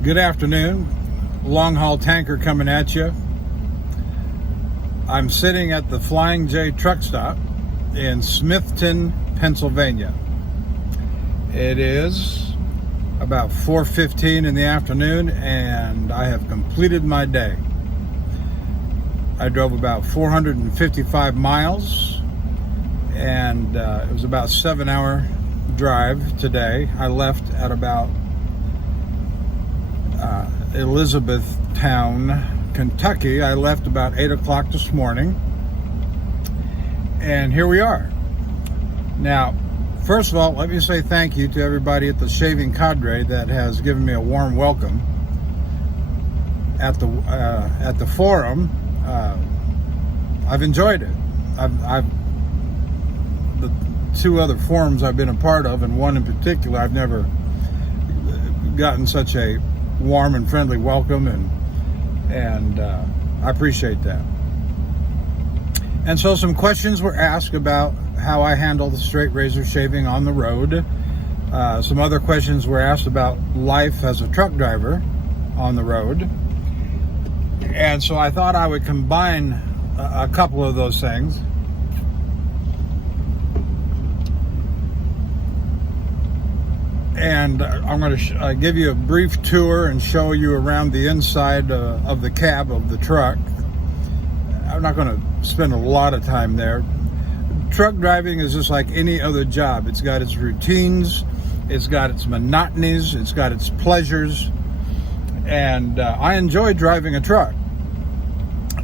Good afternoon. Longhaultanker coming at you. I'm sitting at the Flying J truck stop in Smithton, Pennsylvania. It is about 4:15 in the afternoon and I have completed my day. I drove about 455 miles and it was about a 7-hour drive today. I left at about Elizabethtown, Kentucky. I left about 8 o'clock this morning, and here we are. Now, first of all, let me say thank you to everybody at the Shaving Cadre that has given me a warm welcome at the forum. I've enjoyed it. The two other forums I've been a part of, and one in particular, I've never gotten such a warm and friendly welcome, and I appreciate that. And so some questions were asked about how I handle the straight razor shaving on the road. Some other questions were asked about life as a truck driver on the road. And so I thought I would combine a couple of those things. And I'm going to give you a brief tour and show you around the inside of the cab of the truck. I'm not going to spend a lot of time there. Truck driving is just like any other job. It's got its routines, it's got its monotonies, it's got its pleasures, and I enjoy driving a truck.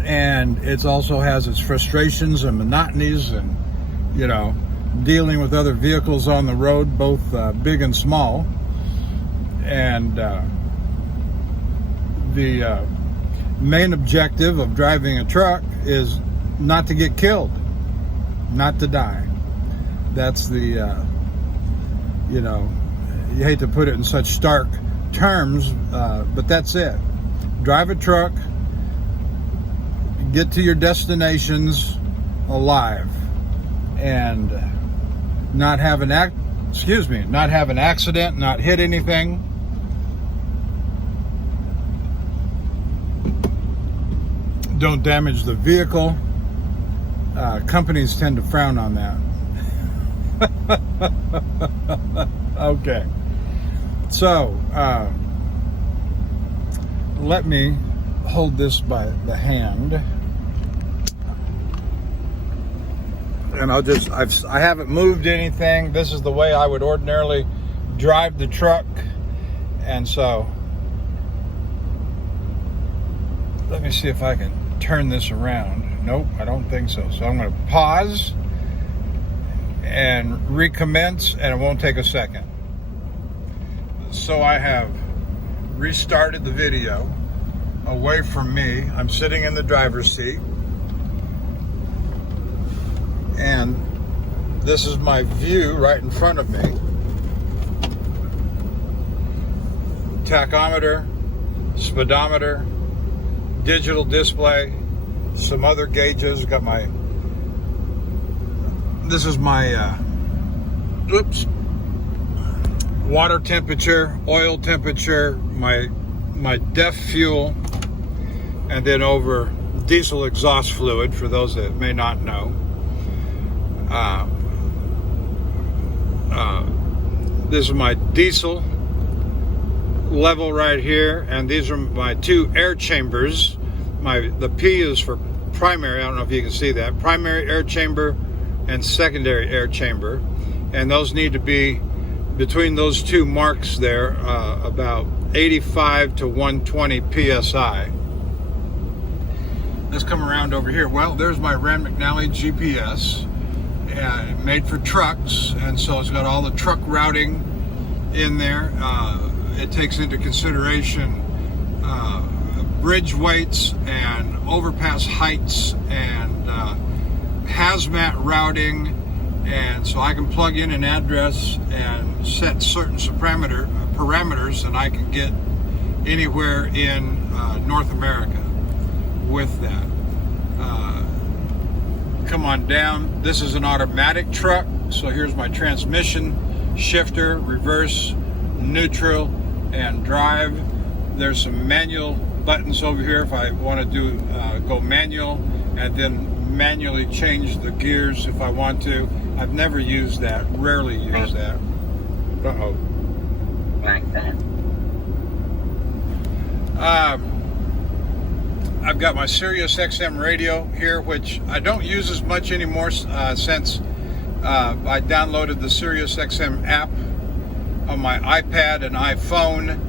And it also has its frustrations and monotonies, and dealing with other vehicles on the road, both big and small. And the main objective of driving a truck is not to get killed, not to die. That's the, you hate to put it in such stark terms, but that's it. Drive a truck, get to your destinations alive, and not have an accident, not hit anything. Don't damage the vehicle. Companies tend to frown on that. Okay. So, let me hold this by the hand. And I haven't moved anything. This is the way I would ordinarily drive the truck. And so, let me see if I can turn this around. Nope, I don't think so. So I'm going to pause and recommence, and it won't take a second. So I have restarted the video away from me. I'm sitting in the driver's seat. And this is my view right in front of me. Tachometer, speedometer, digital display, some other gauges. Got this is my water temperature, oil temperature, my DEF fuel, and then over diesel exhaust fluid for those that may not know. This is my diesel level right here, and these are my two air chambers. The P is for primary. I don't know if you can see that. Primary air chamber and secondary air chamber, and those need to be between those two marks there, about 85 to 120 psi. Let's come around over here. Well, there's my Rand McNally GPS. Made for trucks, and so it's got all the truck routing in there. It takes into consideration bridge weights and overpass heights and hazmat routing, and so I can plug in an address and set certain parameters, and I can get anywhere in North America with that. Come on down. This is an automatic truck, so here's my transmission, shifter, reverse, neutral, and drive. There's some manual buttons over here if I want to do go manual, and then manually change the gears if I want to. I've never used that, rarely use that. Uh-oh. Like that. I've got my Sirius XM radio here, which I don't use as much anymore since I downloaded the Sirius XM app on my iPad and iPhone,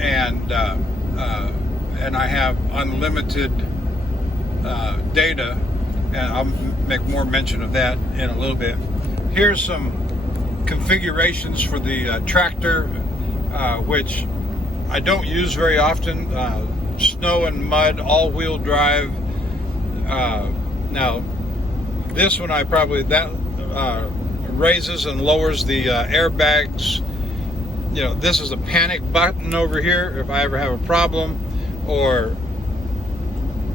and I have unlimited data, and I'll make more mention of that in a little bit. Here's some configurations for the tractor, which I don't use very often. Snow and mud, all-wheel drive. Now, this one that raises and lowers the airbags. You know, this is a panic button over here if I ever have a problem, or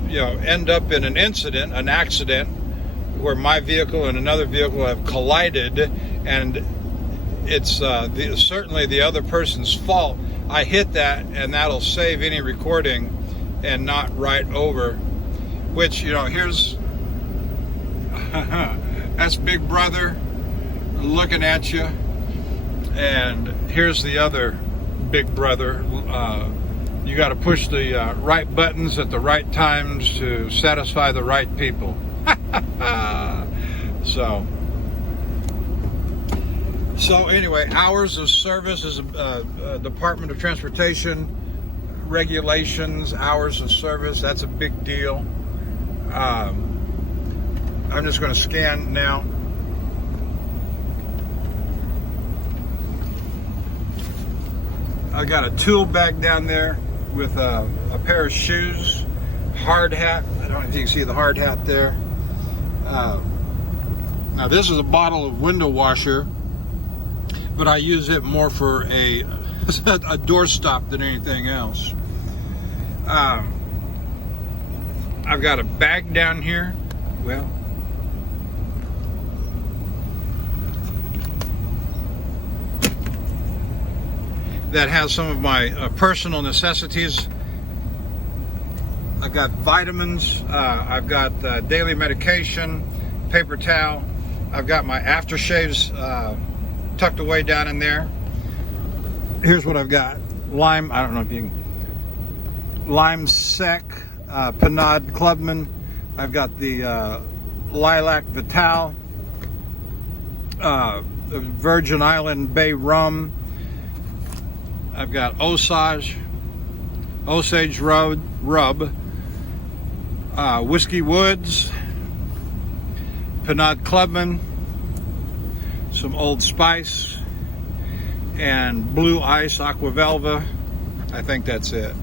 end up in an incident, an accident, where my vehicle and another vehicle have collided, and it's certainly the other person's fault. I hit that, and that'll save any recording and not write over. Which, here's that's Big Brother looking at you, and here's the other Big Brother. You got to push the right buttons at the right times to satisfy the right people. So anyway, hours of service is Department of Transportation regulations. Hours of service, that's a big deal. I'm just going to scan now. I got a tool bag down there with a pair of shoes, hard hat. I don't know if you can see the hard hat there. Now this is a bottle of window washer, but I use it more for a doorstop than anything else. I've got a bag down here. Well, that has some of my personal necessities. I've got vitamins, I've got daily medication, paper towel. I've got my aftershaves tucked away down in there. Here's what I've got. Lime, I don't know if you can, Lime Sec, Panade Clubman. I've got the Lilac Vital, Virgin Island Bay Rum. I've got Osage Rub, Whiskey Woods, Panade Clubman, some Old Spice, and Blue Ice Aqua Velva. I think that's it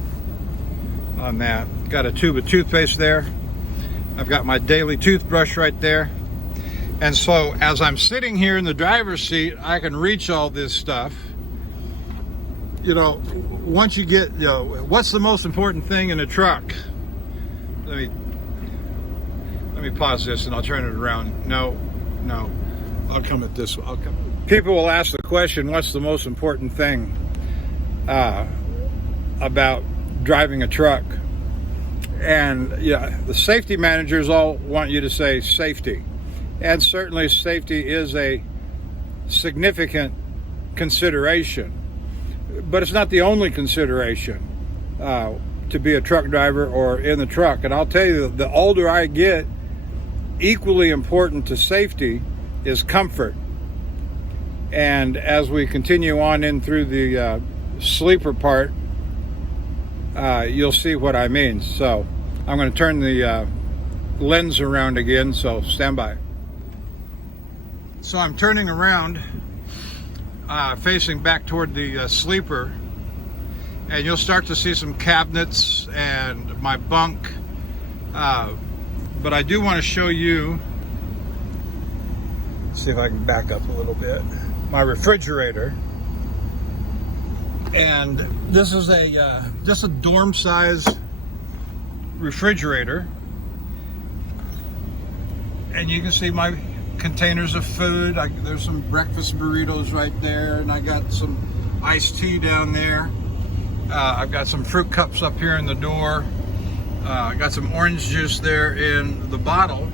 on that. Got a tube of toothpaste there. I've got my daily toothbrush right there. And so as I'm sitting here in the driver's seat, I can reach all this stuff. Once you get, what's the most important thing in a truck? Let me pause this and I'll turn it around. No, I'll come at this one. People will ask the question, what's the most important thing about driving a truck? And the safety managers all want you to say safety. And certainly safety is a significant consideration. But it's not the only consideration to be a truck driver or in the truck. And I'll tell you, the older I get, equally important to safety is comfort. And as we continue on in through the sleeper part, you'll see what I mean. So I'm going to turn the lens around again, so stand by. So I'm turning around, facing back toward the sleeper, and you'll start to see some cabinets and my bunk, but I do want to show you, see if I can back up a little bit, my refrigerator. And this is just a dorm size refrigerator, and you can see my containers of food. There's some breakfast burritos right there, and I got some iced tea down there. I've got some fruit cups up here in the door. I got some orange juice there in the bottle.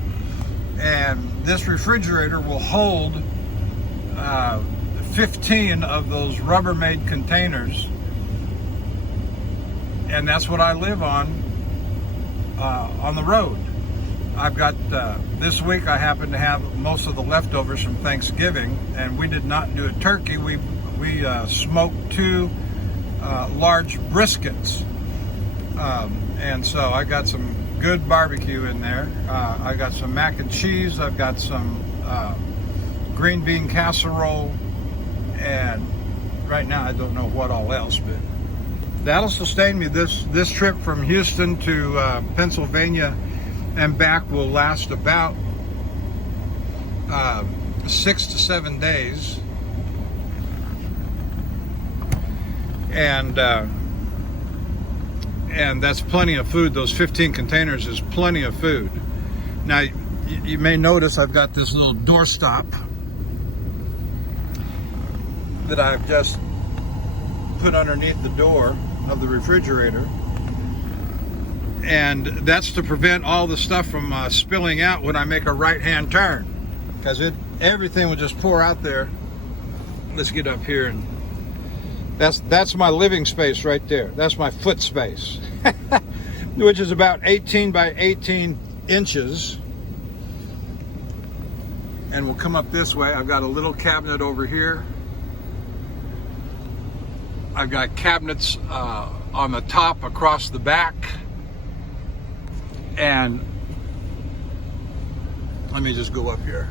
And this refrigerator will hold 15 of those Rubbermaid containers. And that's what I live on the road. I've got, this week I happen to have most of the leftovers from Thanksgiving, and we did not do a turkey. We smoked 2 large briskets. And so I got some good barbecue in there. I got some mac and cheese. I've got some green bean casserole. And right now I don't know what all else, but that'll sustain me. This trip from Houston to Pennsylvania and back will last about 6 to 7 days. And that's plenty of food. Those 15 containers is plenty of food. Now, you may notice I've got this little doorstop that I've just put underneath the door of the refrigerator. And that's to prevent all the stuff from spilling out when I make a right-hand turn. Because everything will just pour out there. Let's get up here, and that's my living space right there. That's my foot space, which is about 18 by 18 inches. And we'll come up this way. I've got a little cabinet over here. I've got cabinets on the top across the back. And let me just go up here.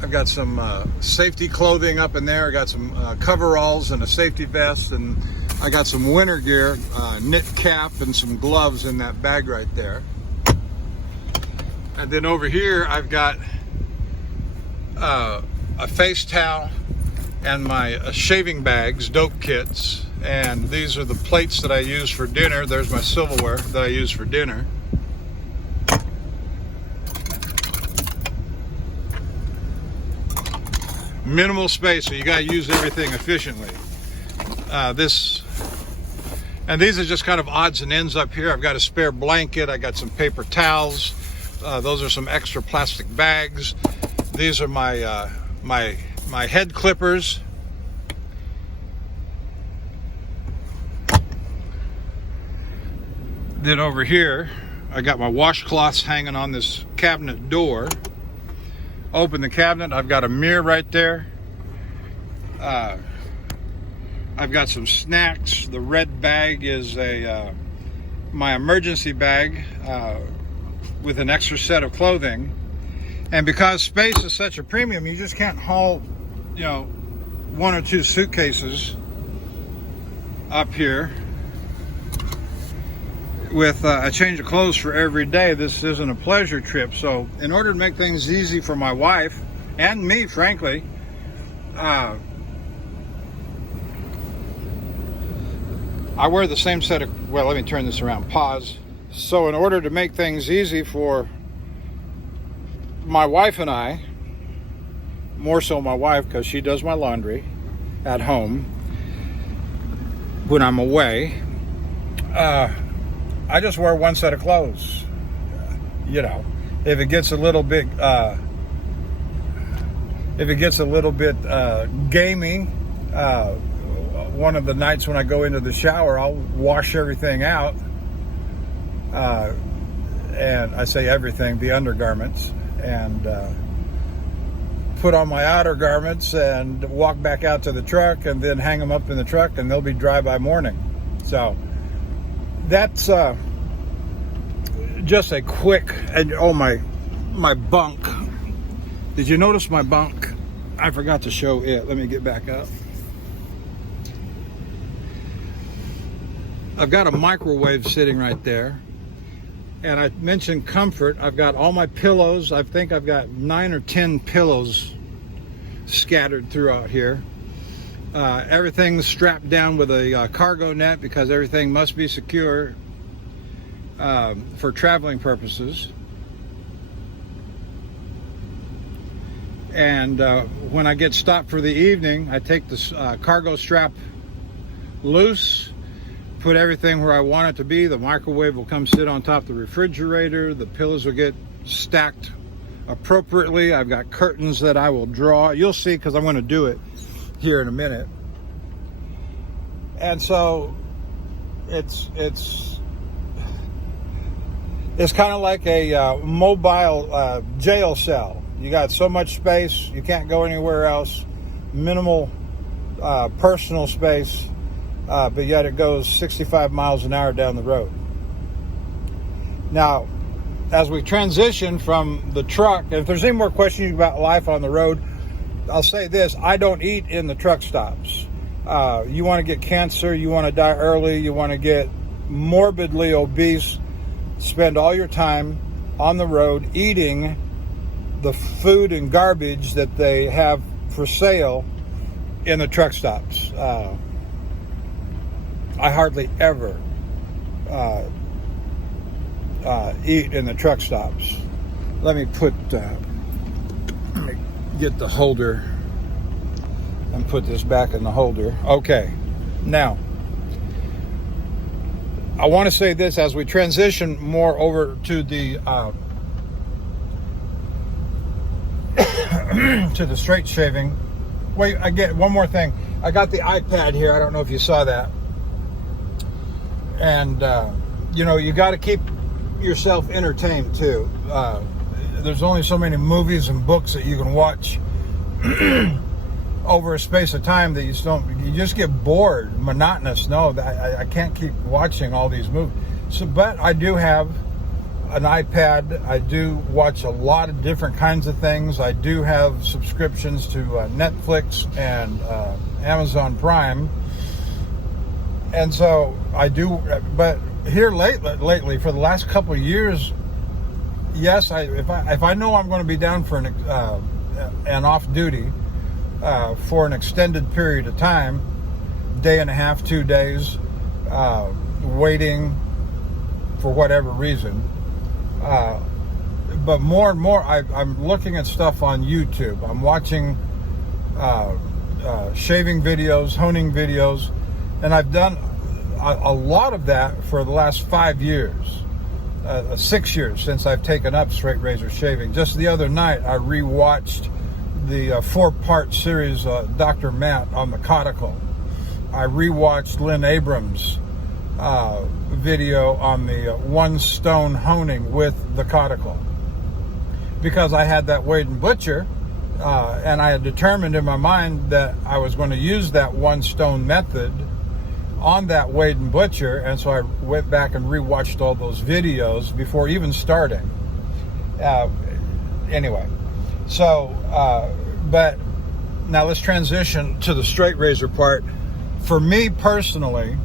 I've got some safety clothing up in there. I got some coveralls and a safety vest, and I got some winter gear, knit cap and some gloves in that bag right there. And then over here I've got a face towel and my shaving bags, dope kits. And these are the plates that I use for dinner. There's my silverware that I use for dinner. Minimal space, so you got to use everything efficiently. These are just kind of odds and ends up here. I've got a spare blanket. I got some paper towels. Those are some extra plastic bags. These are my my head clippers. Then over here, I got my washcloths hanging on this cabinet door. Open the cabinet, I've got a mirror right there. I've got some snacks. The red bag is my emergency bag with an extra set of clothing. And because space is such a premium, you just can't haul, 1 or 2 suitcases up here with a change of clothes for every day. This isn't a pleasure trip. So in order to make things easy for my wife and me, frankly, I wear the same set of, well, let me turn this around, pause. So in order to make things easy for my wife and I, more so my wife because she does my laundry at home when I'm away, I just wear 1 set of clothes. If it gets a little bit gamey, one of the nights when I go into the shower, I'll wash everything out. And I say everything, the undergarments, and put on my outer garments and walk back out to the truck and then hang them up in the truck, and they'll be dry by morning. So that's just a quick, and oh, my bunk. Did you notice my bunk? I forgot to show it. Let me get back up. I've got a microwave sitting right there. And I mentioned comfort. I've got all my pillows. I think I've got 9 or 10 pillows scattered throughout here. Everything's strapped down with a cargo net because everything must be secure for traveling purposes. And when I get stopped for the evening, I take the cargo strap loose, put everything where I want it to be. The microwave will come sit on top of the refrigerator. The pillows will get stacked appropriately. I've got curtains that I will draw. You'll see, because I'm going to do it here in a minute. And so it's kind of like a mobile jail cell. You got so much space, you can't go anywhere else. Minimal personal space, but yet it goes 65 miles an hour down the road. Now, as we transition from the truck, if there's any more questions about life on the road, I'll say this: I don't eat in the truck stops. You want to get cancer, you want to die early, you want to get morbidly obese, spend all your time on the road eating the food and garbage that they have for sale in the truck stops. I hardly ever eat in the truck stops. Let me get the holder and put this back in the holder. Okay, now I want to say this as we transition more over to the to the straight shaving. Wait, I get one more thing. I got the iPad here. I don't know if you saw that. And you know, you got to keep yourself entertained too. There's only so many movies and books that you can watch over a space of time that you just get bored, monotonous. No, I can't keep watching all these movies. So, but I do have an iPad. I do watch a lot of different kinds of things. I do have subscriptions to Netflix and Amazon Prime, and so I do. But here lately, for the last couple of years, yes, if I know I'm going to be down for an off duty for an extended period of time, day and a half, 2 days, waiting for whatever reason. But more and more, I'm looking at stuff on YouTube. I'm watching shaving videos, honing videos, and I've done a lot of that for the last 5 years, 6 years since I've taken up straight razor shaving. Just the other night, I rewatched the 4-part series, Dr. Matt on the cuticle. I rewatched Lynn Abrams' video on the one stone honing with the cuticle, because I had that Wade and Butcher, and I had determined in my mind that I was going to use that one stone method on that Wade and Butcher, and so I went back and rewatched all those videos before even starting. Anyway, so but now let's transition to the straight razor part. For me personally,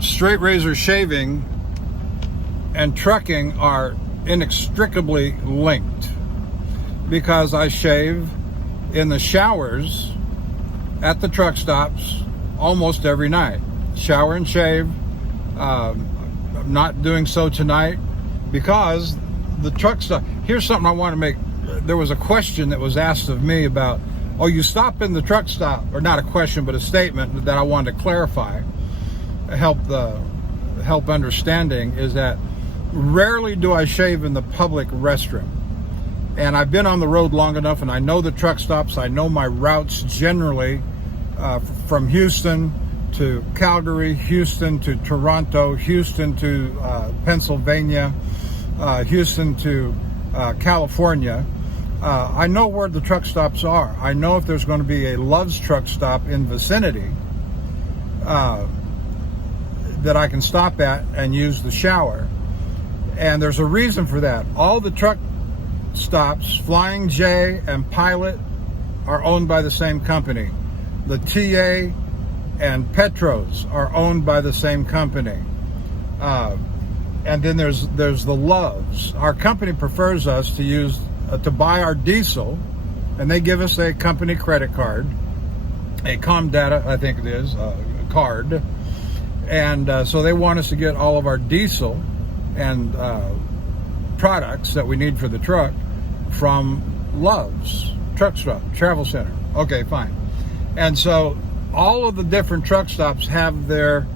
straight razor shaving and trucking are inextricably linked, because I shave in the showers at the truck stops almost every night. Shower and shave. I'm not doing so tonight because the truck stop. Here's something I want to make. There was a question that was asked of me about, oh, you stop in the truck stop, or not a question, but a statement that I wanted to clarify, help understanding, is that rarely do I shave in the public restroom. And I've been on the road long enough, and I know the truck stops. I know my routes generally, from Houston to Calgary, Houston to Toronto, Houston to Pennsylvania, Houston to California. I know where the truck stops are. I know if there's going to be a Love's truck stop in vicinity that I can stop at and use the shower. And there's a reason for that. All the truck stops, Flying J and Pilot, are owned by the same company. The TA and Petros are owned by the same company. And then there's the Loves. Our company prefers us to use to buy our diesel, and they give us a company credit card, a Comdata, I think it is, card, And so they want us to get all of our diesel and products that we need for the truck from Love's Truck Stop, Travel Center. Okay, fine. And so all of the different truck stops have their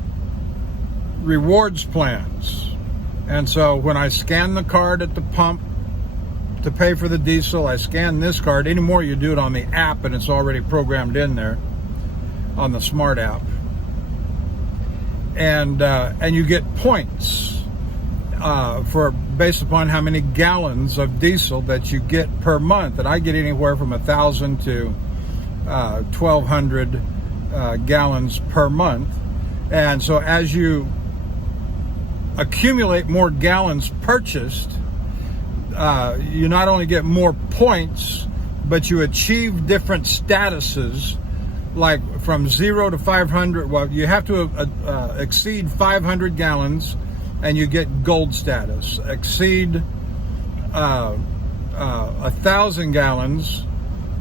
rewards plans. And so when I scan the card at the pump to pay for the diesel, I scan this card. Anymore, you do it on the app, and it's already programmed in there on the smart app. And you get points for based upon how many gallons of diesel that you get per month. And I get anywhere from 1,000 to 1,200 gallons per month. And so as you accumulate more gallons purchased, you not only get more points, but you achieve different statuses, like from 0 to 500. Well, you have to exceed 500 gallons and you get gold status. Exceed 1,000 gallons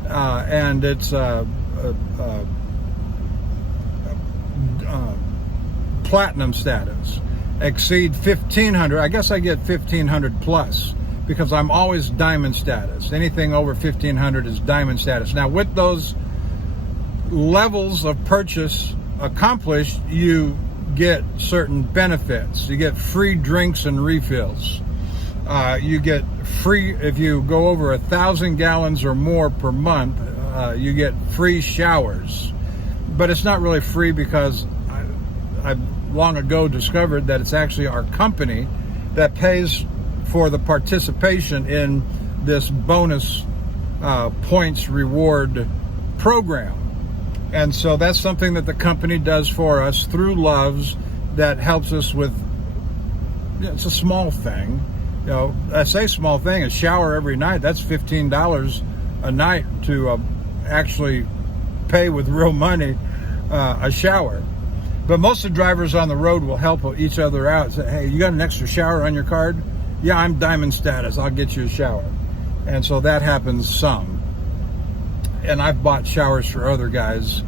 and it's platinum status. Exceed 1,500, I guess I get 1,500 plus, because I'm always diamond status. Anything over 1,500 is diamond status. Now, with those levels of purchase accomplished, you get certain benefits. You get free drinks and refills. You get free, if you go over 1,000 gallons or more per month, you get free showers. But it's not really free, because I long ago discovered that it's actually our company that pays for the participation in this bonus points reward program. And so that's something that the company does for us through Love's that helps us with, it's a small thing. You know, I say small thing, a shower every night, that's $15 a night to actually pay with real money a shower. But most of the drivers on the road will help each other out. Say, hey, you got an extra shower on your card? Yeah, I'm diamond status, I'll get you a shower. And so that happens some. And I've bought showers for other guys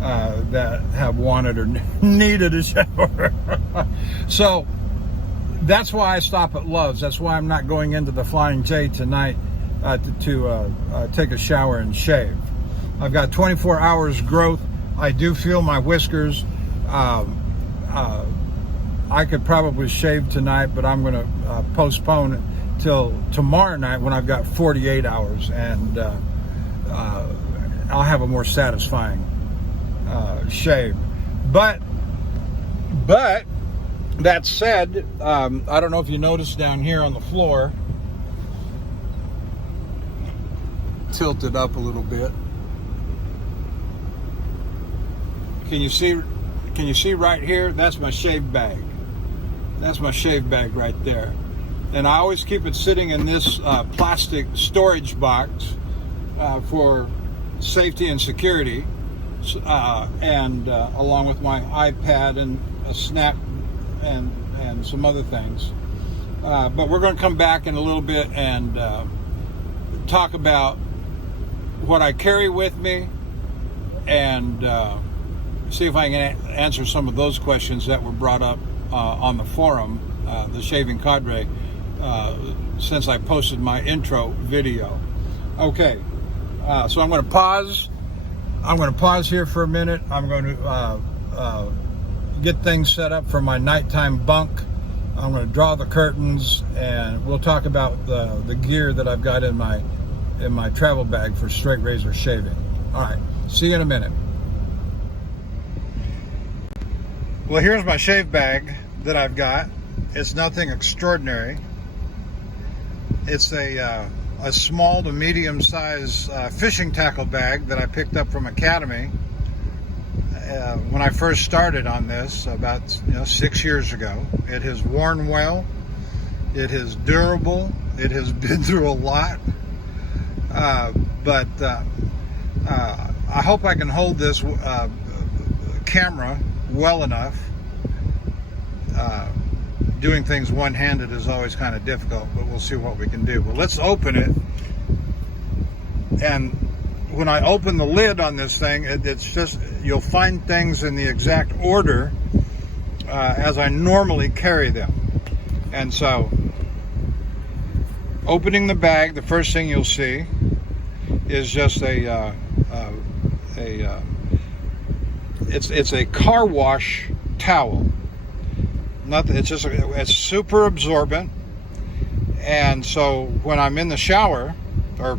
that have wanted or needed a shower. So that's why I stop at Love's. That's why I'm not going into the Flying J tonight to take a shower and shave. I've got 24 hours growth. I do feel my whiskers. I could probably shave tonight, but I'm going to postpone it till tomorrow night when I've got 48 hours, and I'll have a more satisfying shave. But that said, I don't know if you noticed down here on the floor, tilted up a little bit. Can you see right here? That's my shave bag. That's my shave bag right there. And I always keep it sitting in this plastic storage box for safety and security, and along with my iPad and a snack and some other things. But we're going to come back in a little bit and talk about what I carry with me, and see if I can answer some of those questions that were brought up on the forum, the Shaving Cadre, since I posted my intro video. Okay, so I'm going to pause. I'm going to pause here for a minute. I'm going to get things set up for my nighttime bunk. I'm going to draw the curtains, and we'll talk about the gear that I've got in my travel bag for straight razor shaving. All right, see you in a minute. Well, here's my shave bag that I've got. It's nothing extraordinary. It's a small to medium size fishing tackle bag that I picked up from Academy when I first started on this about 6 years ago. It has worn well. It is durable. It has been through a lot. But I hope I can hold this camera well enough. Doing things one-handed is always kind of difficult, but we'll see what we can do. Well, let's open it. And when I open the lid on this thing, it's just, you'll find things in the exact order as I normally carry them. And so, opening the bag, the first thing you'll see is just it's a car wash towel. Nothing. It's super absorbent. And so when I'm in the shower or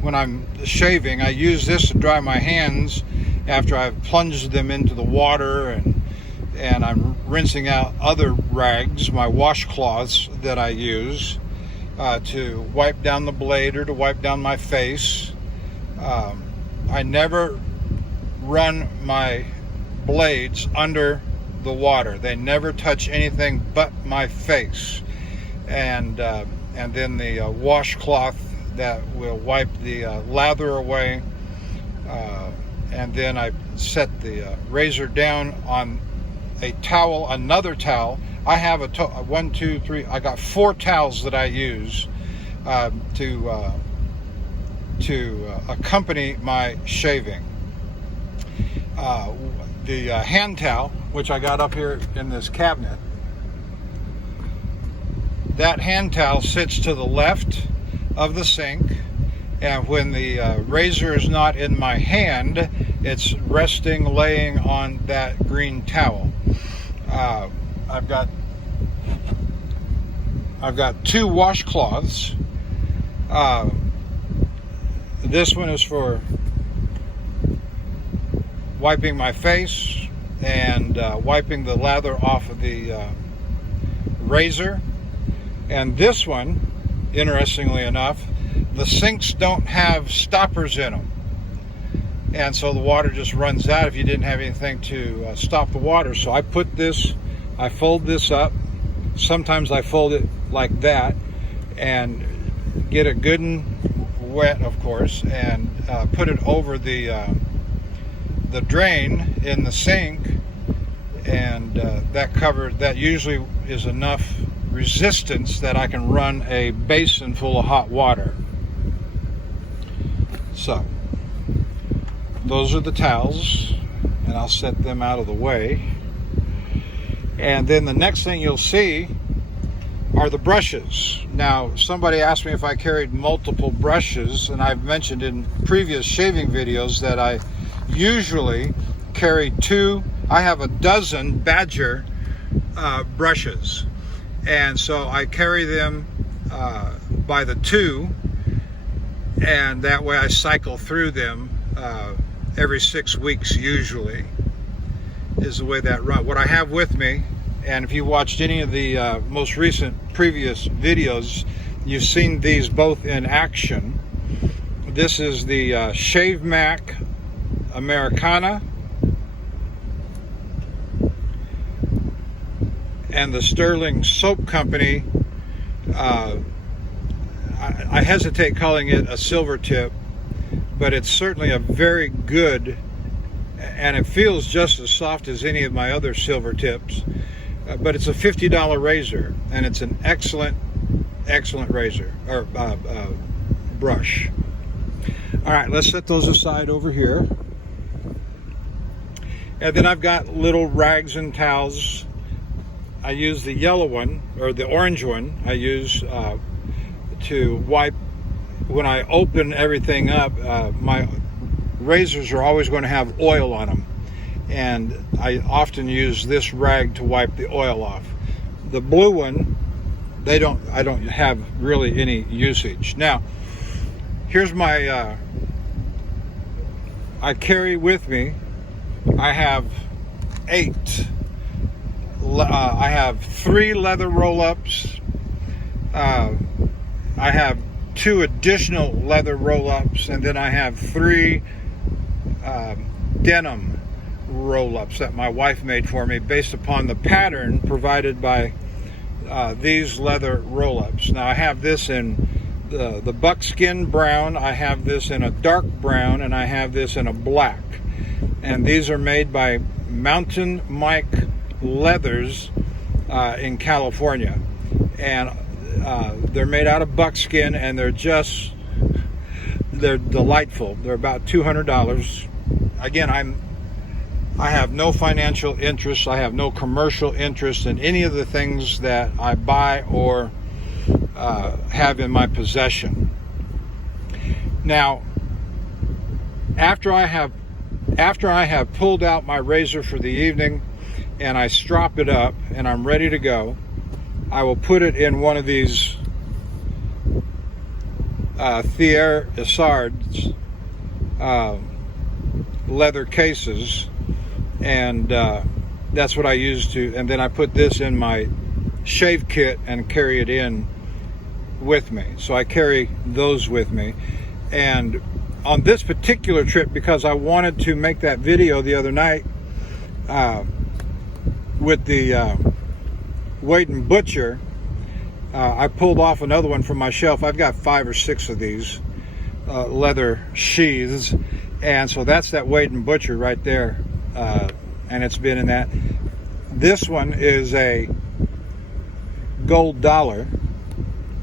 when I'm shaving, I use this to dry my hands after I've plunged them into the water, and I'm rinsing out other rags, my washcloths that I use to wipe down the blade or to wipe down my face. I never run my blades under the water. They never touch anything but my face. And then the washcloth that will wipe the lather away. And then I set the razor down on a towel, another towel. I have I got 4 towels that I use to accompany my shaving. The hand towel, which I got up here in this cabinet, that hand towel sits to the left of the sink, and when the razor is not in my hand, it's laying on that green towel. I've got 2 washcloths. This one is for wiping my face and wiping the lather off of the razor. And this one, interestingly enough, the sinks don't have stoppers in them. And so the water just runs out if you didn't have anything to stop the water. So I fold this up. Sometimes I fold it like that and get it good and wet, of course, and put it over the drain in the sink, and that usually is enough resistance that I can run a basin full of hot water. So those are the towels, and I'll set them out of the way. And then the next thing you'll see are the brushes. Now, somebody asked me if I carried multiple brushes, and I've mentioned in previous shaving videos that I usually carry 2. I have a dozen Badger brushes, and so I carry them by the 2, and that way I cycle through them every 6 weeks usually, is the way that run. What I have with me, and if you watched any of the most recent previous videos, you've seen these both in action. This is the Shave Mac Americana and the Sterling Soap Company. I hesitate calling it a silver tip, but it's certainly a very good, and it feels just as soft as any of my other silver tips. But it's a $50 razor, and it's an excellent razor or brush. All right, let's set those aside over here. And then I've got little rags and towels. I use the yellow one, or the orange one, I use to wipe. When I open everything up, my razors are always going to have oil on them, and I often use this rag to wipe the oil off. The blue one, I don't have really any usage. Now, here's my, I carry with me, I have 8. I have 3 leather roll-ups. I have 2 additional leather roll-ups, and then I have 3 denim roll-ups that my wife made for me based upon the pattern provided by these leather roll-ups. Now, I have this in the buckskin brown, I have this in a dark brown, and I have this in a black. And these are made by Mountain Mike Leathers in California. And they're made out of buckskin, and they're delightful. They're about $200. Again, I have no financial interest. I have no commercial interest in any of the things that I buy or have in my possession. Now, after I have pulled out my razor for the evening and I strop it up and I'm ready to go, I will put it in one of these Thierry Isard's leather cases, and that's what I use to, and then I put this in my shave kit and carry it in with me. So I carry those with me. And on this particular trip, because I wanted to make that video the other night with the Weight and Butcher, I pulled off another one from my shelf. I've got 5 or 6 of these leather sheaths, and so that's that Weight and Butcher right there, and it's been in that. This one is a gold dollar.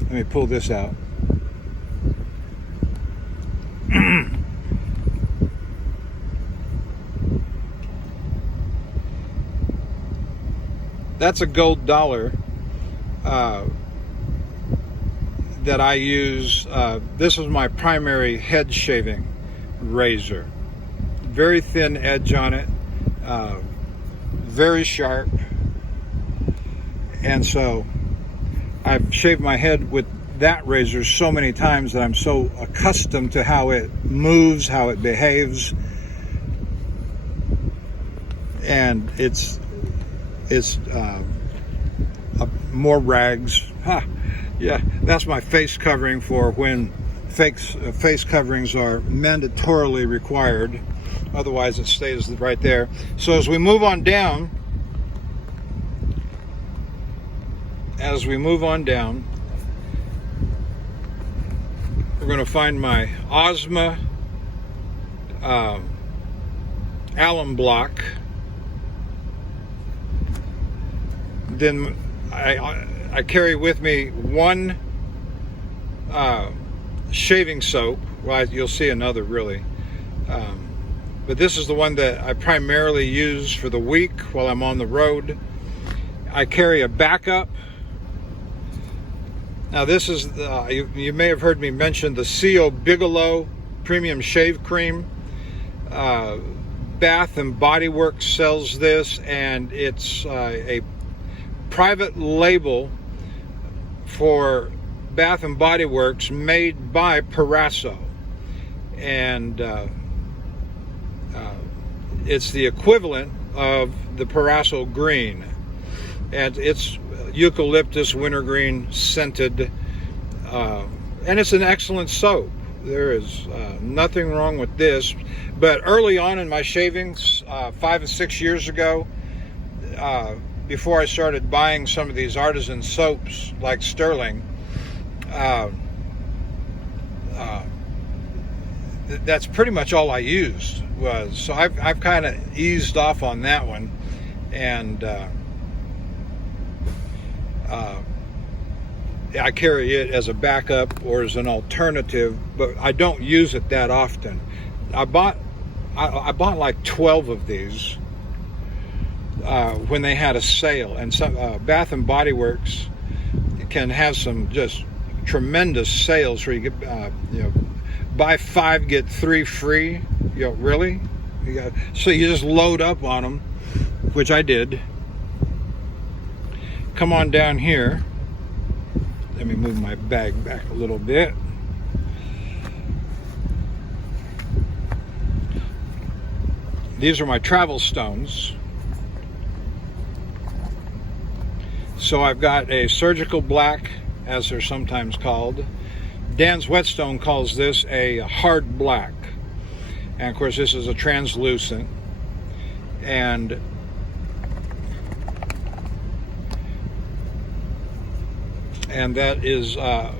Let me pull this out. That's a gold dollar that I use. This is my primary head shaving razor. Very thin edge on it, very sharp, and so I've shaved my head with that razor so many times that I'm so accustomed to how it moves, how it behaves, and it's more rags. Yeah, that's my face covering for when face coverings are mandatorily required. Otherwise, it stays right there. So as we move on down, we're going to find my Ozma alum block. Then I carry with me one shaving soap. Well, you'll see another really. But this is the one that I primarily use for the week while I'm on the road. I carry a backup. Now this is, you may have heard me mention the C.O. Bigelow Premium Shave Cream. Bath and Body Works sells this, and it's a private label for Bath and Body Works made by Parasso. And it's the equivalent of the Parasso Green. And it's eucalyptus wintergreen scented, and it's an excellent soap. There is nothing wrong with this. But early on in my shavings, 5 or 6 years ago, before I started buying some of these artisan soaps like Sterling, that's pretty much all I used was. So I've kind of eased off on that one, and I carry it as a backup or as an alternative, but I don't use it that often. I bought like 12 of these when they had a sale, and some Bath and Body Works can have some just tremendous sales where you get buy 5 get 3 free. Really? So you just load up on them, which I did. Come on down here. Let me move my bag back a little bit. These are my travel stones. So I've got a surgical black, as they're sometimes called. Dan's Whetstone calls this a hard black. And of course this is a translucent. And that is a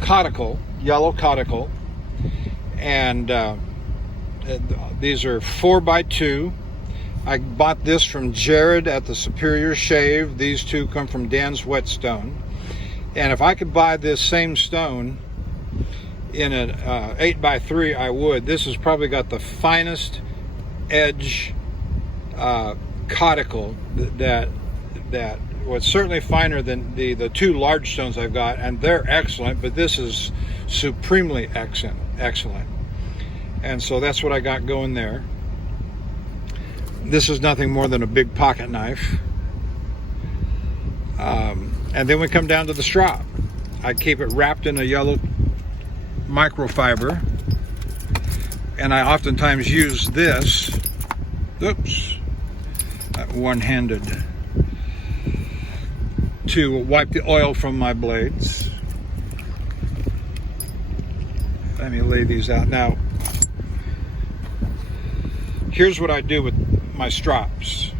caudicle, yellow caudicle, and these are 4x2. I bought this from Jared at the Superior Shave. These two come from Dan's Whetstone, and if I could buy this same stone in an 8x3, I would. This has probably got the finest edge caudicle that was certainly finer than the two large stones I've got, and they're excellent, but this is supremely excellent. And so that's what I got going there. This is nothing more than a big pocket knife. And then we come down to the strop. I keep it wrapped in a yellow microfiber, and I oftentimes use this, one-handed, to wipe the oil from my blades. Let me lay these out. Now, here's what I do with my strops.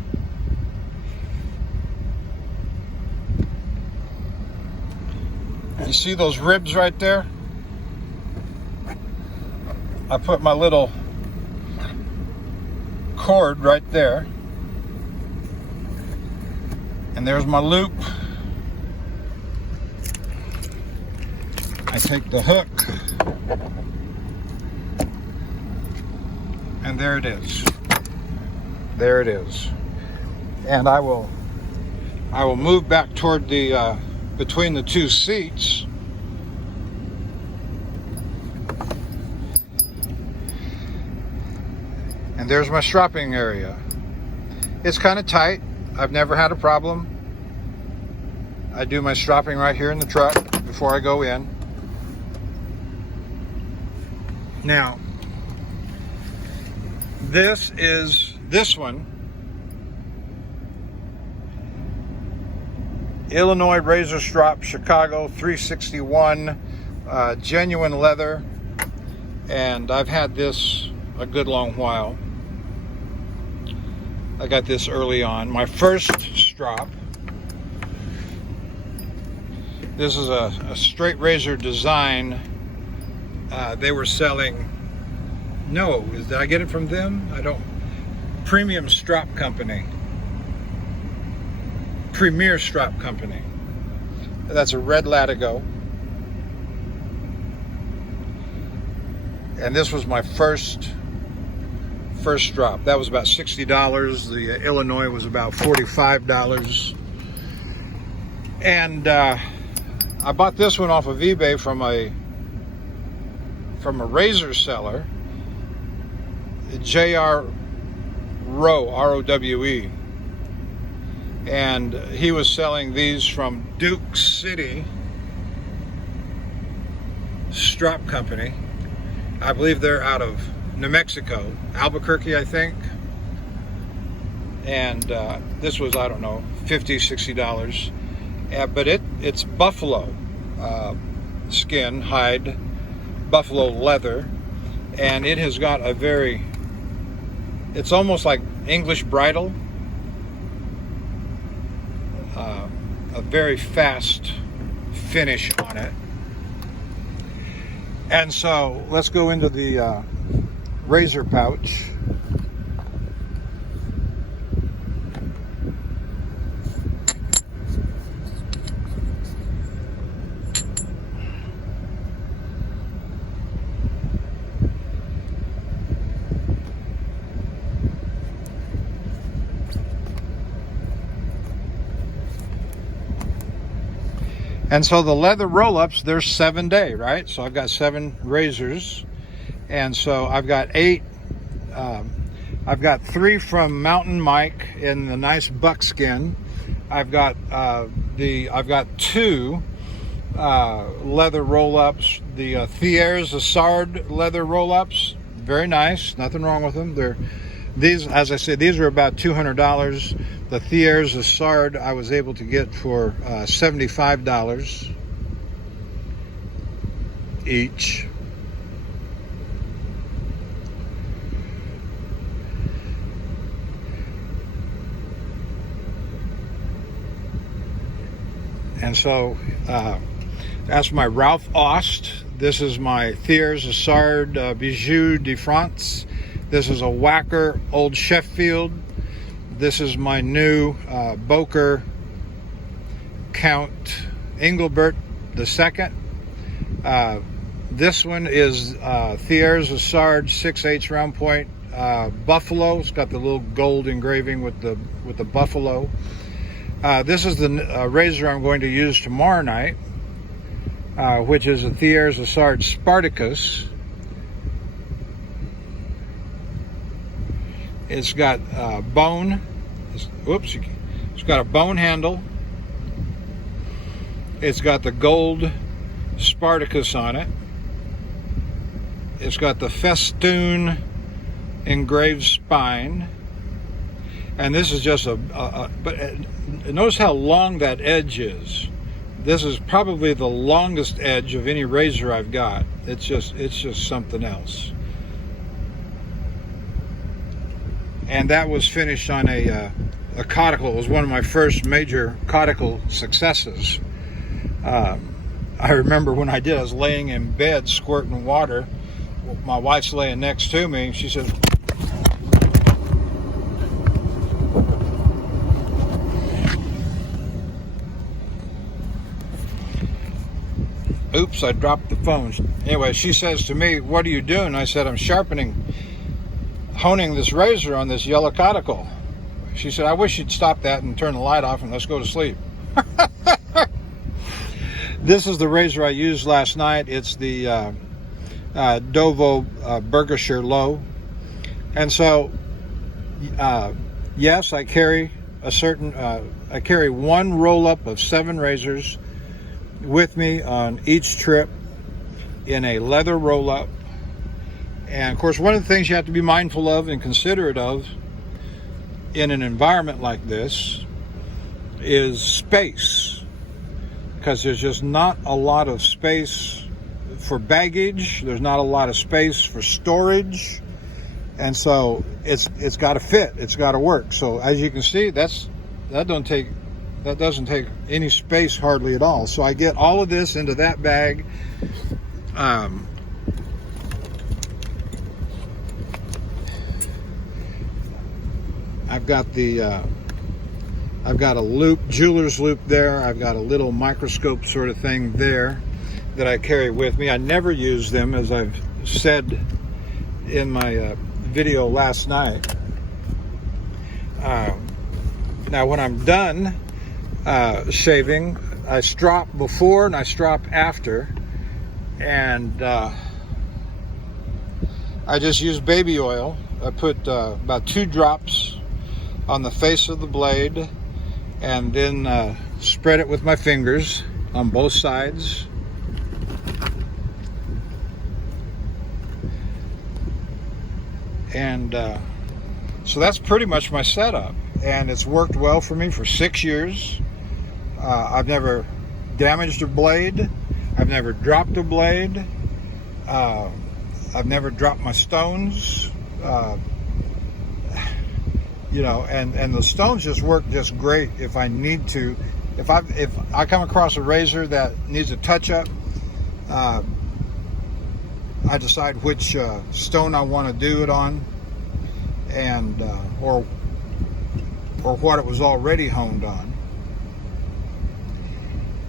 You see those ribs right there? I put my little cord right there, and there's my loop. I take the hook, and there it is. There it is. And I will move back toward the between the two seats. And there's my stropping area. It's kind of tight. I've never had a problem. I do my stropping right here in the truck before I go in. Now, this one, Illinois Razor Strop Chicago 361, genuine leather, and I've had this a good long while. I got this early on. My first strop. This is a straight razor design. They were selling, did I get it from them? Premium Strop Company. Premier Strop Company. That's a red Latigo. And this was my first strop. That was about $60. The Illinois was about $45. And I bought this one off of eBay from a razor seller, J.R. Rowe, R-O-W-E. And he was selling these from Duke City Strop Company. I believe they're out of New Mexico, Albuquerque, I think. And this was, I don't know, $50, $60. But it's buffalo skin, hide, buffalo leather, and it has got it's almost like English bridle. A very fast finish on it. And so let's go into the razor pouch. And so the leather roll-ups, they're 7-day, right? So I've got 7 razors. And so I've got 8. I've got 3 from Mountain Mike in the nice buckskin. I've got 2 leather roll-ups. The Thiers Assard leather roll-ups. Very nice. Nothing wrong with them. These, as I said, these are about $200. The Thiers Assard I was able to get for $75 each. And so that's my Ralph Aust. This is my Thiers Assard Bijou de France. This is a Wacker Old Sheffield. This is my new Boker Count Engelbert II. This one is Thiers Assard 6/8 round point buffalo. It's got the little gold engraving with the buffalo. This is the razor I'm going to use tomorrow night, which is a Thiers Assard Spartacus. It's got bone. It's got a bone handle. It's got the gold Spartacus on it. It's got the festoon engraved spine. And this is just but notice how long that edge is. This is probably the longest edge of any razor I've got. It's just something else. And that was finished on a caudicle. It was one of my first major caudicle successes. I remember when I did, I was laying in bed squirting water. My wife's laying next to me. She says, oops, I dropped the phone. Anyway, she says to me, what are you doing? I said, I'm honing this razor on this yellow caudicle. She said, I wish you'd stop that and turn the light off and let's go to sleep. This is the razor I used last night. It's the Dovo Berkshire Low. And so, yes, I carry I carry one roll-up of 7 razors with me on each trip in a leather roll-up. And of course, one of the things you have to be mindful of and considerate of in an environment like this is space, because there's just not a lot of space for baggage. There's not a lot of space for storage, and so it's got to fit. It's got to work. So as you can see, that doesn't take any space hardly at all. So I get all of this into that bag. I've got a loop, jeweler's loop there. I've got a little microscope sort of thing there that I carry with me. I never use them, as I've said in my video last night. Now when I'm done shaving, I strop before and I strop after, and I just use baby oil. I put about 2 drops on the face of the blade, and then spread it with my fingers on both sides. And so that's pretty much my setup, and it's worked well for me for 6 years. I've never damaged a blade. I've never dropped a blade. I've never dropped my stones. You know, and the stones just work just great if I need to. If I come across a razor that needs a touch up, I decide which stone I want to do it on, and or what it was already honed on,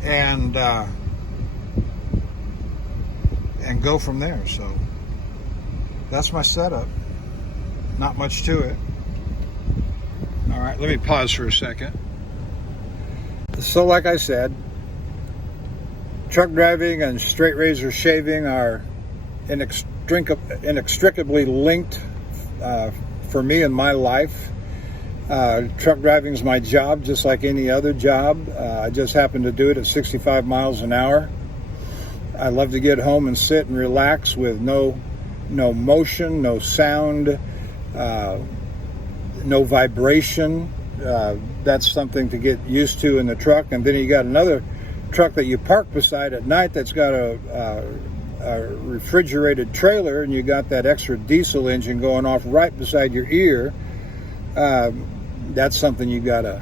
and go from there. So that's my setup. Not much to it. All right, let me pause for a second. So like I said, truck driving and straight razor shaving are inextricably linked for me in my life. Truck driving is my job, just like any other job. I just happen to do it at 65 miles an hour. I love to get home and sit and relax with no motion, no sound, no vibration. That's something to get used to in the truck. And then you got another truck that you park beside at night that's got a refrigerated trailer, and you got that extra diesel engine going off right beside your ear. That's something you got to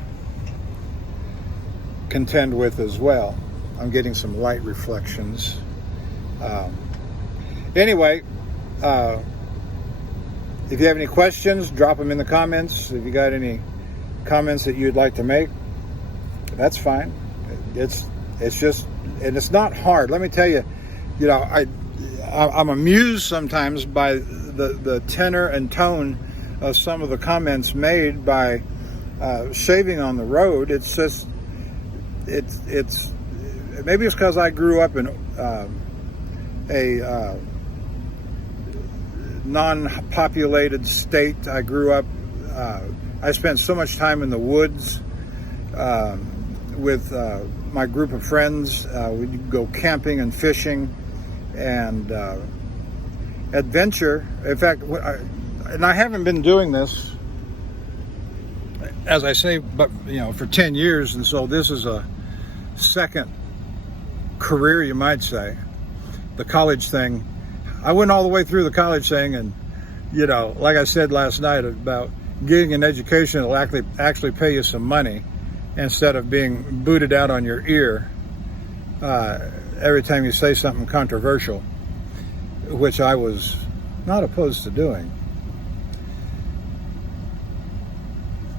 contend with as well. I'm getting some light reflections. Anyway, if you have any questions, drop them in the comments. If you got any comments that you'd like to make, that's fine. It's just, and it's not hard. Let me tell you, I'm amused sometimes by the tenor and tone of some of the comments made by shaving on the road. It's just, it's maybe it's because I grew up in a non-populated state. I grew up, I spent so much time in the woods with my group of friends. We'd go camping and fishing and adventure. In fact, and I haven't been doing this, as I say, but for 10 years, and so this is a second career, you might say. The college thing, I went all the way through the college thing, and like I said last night about getting an education that will actually pay you some money instead of being booted out on your ear every time you say something controversial, which I was not opposed to doing.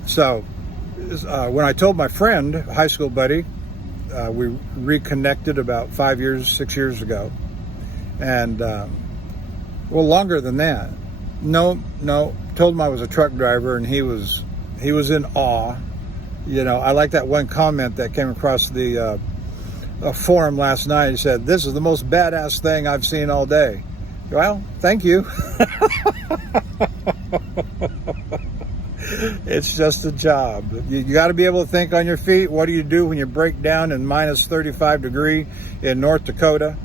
So when I told my friend, high school buddy, we reconnected about 6 years ago, and well, longer than that. No, told him I was a truck driver, and he was in awe. I like that one comment that came across the forum last night. He said, "This is the most badass thing I've seen all day." Well, thank you. It's just a job. You got to be able to think on your feet. What do you do when you break down in minus 35 degree in North Dakota?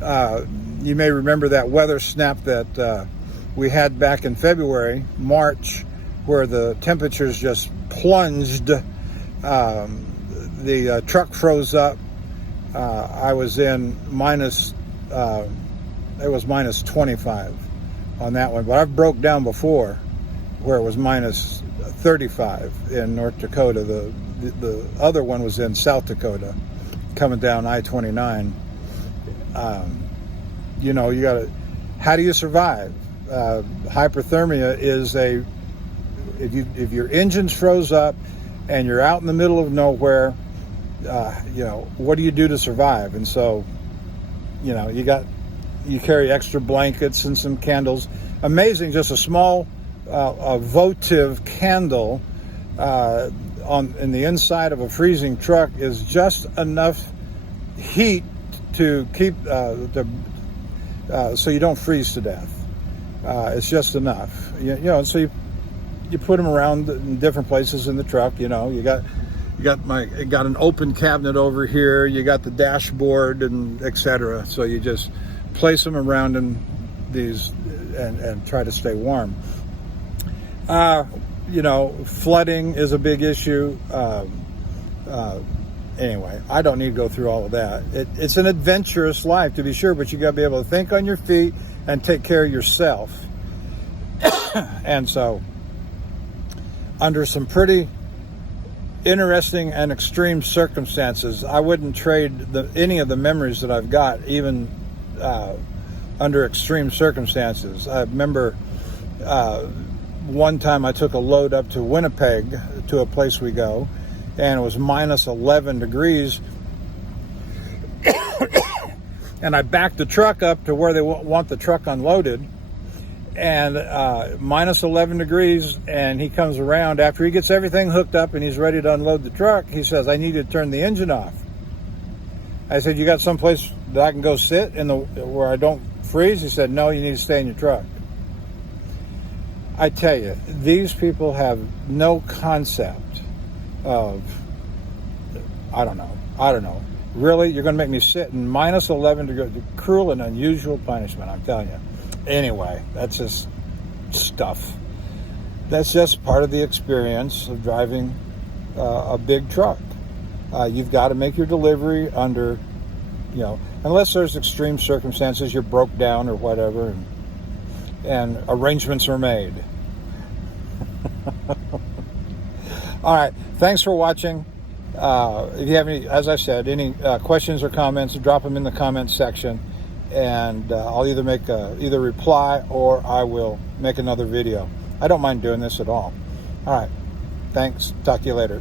You may remember that weather snap that we had back in February, March, where the temperatures just plunged. The truck froze up. I was in it was minus 25 on that one, but I've broke down before where it was minus 35 in North Dakota. The other one was in South Dakota, coming down I-29. You gotta, how do you survive? Hyperthermia is if your engine's froze up and you're out in the middle of nowhere, what do you do to survive? And so, you carry extra blankets and some candles. Amazing, just a small a votive candle in the inside of a freezing truck is just enough heat to keep so you don't freeze to death. It's just enough, so you put them around in different places in the truck. You got an open cabinet over here, you got the dashboard and etc. So you just place them around in these and try to stay warm. Flooding is a big issue. Anyway, I don't need to go through all of that. It's an adventurous life, to be sure, but you got to be able to think on your feet and take care of yourself. And so, under some pretty interesting and extreme circumstances, I wouldn't trade any of the memories that I've got, even under extreme circumstances. I remember one time I took a load up to Winnipeg, to a place we go, and it was minus 11 degrees. And I backed the truck up to where they want the truck unloaded, and minus 11 degrees, and he comes around after he gets everything hooked up and he's ready to unload the truck. He says, "I need to turn the engine off." I said, "You got someplace that I can go sit where I don't freeze?" He said, "No, you need to stay in your truck." I tell you, these people have no concept of, I don't know. Really, you're going to make me sit in minus 11 to go, cruel and unusual punishment, I'm telling you. Anyway, that's just stuff. That's just part of the experience of driving a big truck. You've got to make your delivery under, unless there's extreme circumstances, you're broke down or whatever, and arrangements are made. All right, thanks for watching. If you have any, as I said, any questions or comments, drop them in the comments section, and I'll either make either reply or I will make another video. I don't mind doing this at all. All right, thanks. Talk to you later.